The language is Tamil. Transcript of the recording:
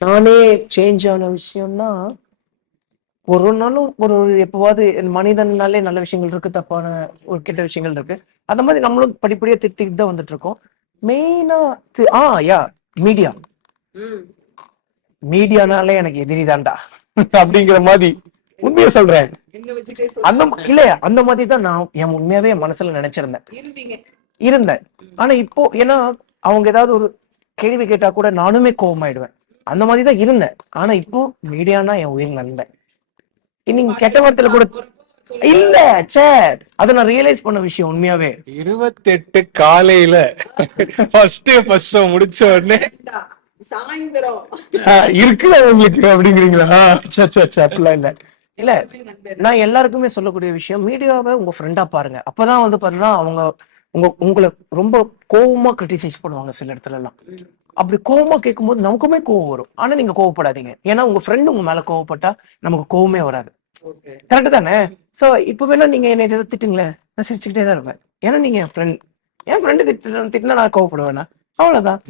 நானே சேஞ்ச் ஆன விஷயம்னா ஒரு ஒரு நாளும் ஒரு ஒரு எப்பவாவது மனிதனாலே நல்ல விஷயங்கள் இருக்கு தப்பான ஒரு கெட்ட விஷயங்கள் இருக்கு. அந்த மாதிரி நம்மளும் படிப்படியா திருத்திக்கிட்டு தான் வந்துட்டு இருக்கோம். மெயினா ஆ யா மீடியா. மீடியானாலே எனக்கு எதிரி தான்டா. அப்படிங்கிற மாதிரி உண்மையை சொல்றேன். அந்த இல்ல அந்த மாதிரி தான் நான் என் உண்மையாவே என் மனசுல நினைச்சிருந்தேன். இருந்தேன். ஆனா இப்போ ஏன்னா அவங்க ஏதாவது ஒரு கேள்வி கேட்டா கூட நானுமே கோவமாயிடுவேன். அந்த மாதிரி தான் இருந்தேன் ஆனா இப்போ மீடியானா என் உயிர் நண்பன் நீங்க கெட்ட வார்த்தையில கூட. இல்ல சே அதை நான் ரியலைஸ் பண்ண விஷயம் உண்மையாவே இருபத்தெட்டு காலையில ஃபர்ஸ்ட் ஃபர்ஸ்ட் முடிச்ச உடனே. சாயந்தரம் ஆஹ் இருக்குல்ல உங்களுக்கு அப்படிங்கிறீங்களா சே சே சே அப்படிலாம் இல்ல இல்ல. நான் எல்லாருக்குமே சொல்லக்கூடிய விஷயம் மீடியாவை உங்க ஃப்ரெண்டா பாருங்க அப்பதான் வந்து பாத்தீங்கன்னா அவங்க உங்க உங்களை ரொம்ப கோவமா கிரிட்டிசைஸ் பண்ணுவாங்க சில இடத்துல எல்லாம். அப்படி கோவமா கேட்கும்போது நமக்குமே கோவம் வரும். ஆனா நீங்க கோவப்படாதீங்க. ஏன்னா உங்க ஃப்ரெண்ட் உங்க மேல கோவப்பட்டா நமக்கு கோவமே வராது. கரெக்ட் தானே? சோ இப்ப வேணா நீங்க என்னை எதாவது திட்டுங்களேன். நான் சிரிச்சுக்கிட்டே தான் இருப்பேன். ஏன்னா நீங்க என் ஃப்ரெண்ட் என் ஃப்ரெண்டு திட்டு திட்டினா நான் கோவப்படுவேனா? அவ்வளவுதான்.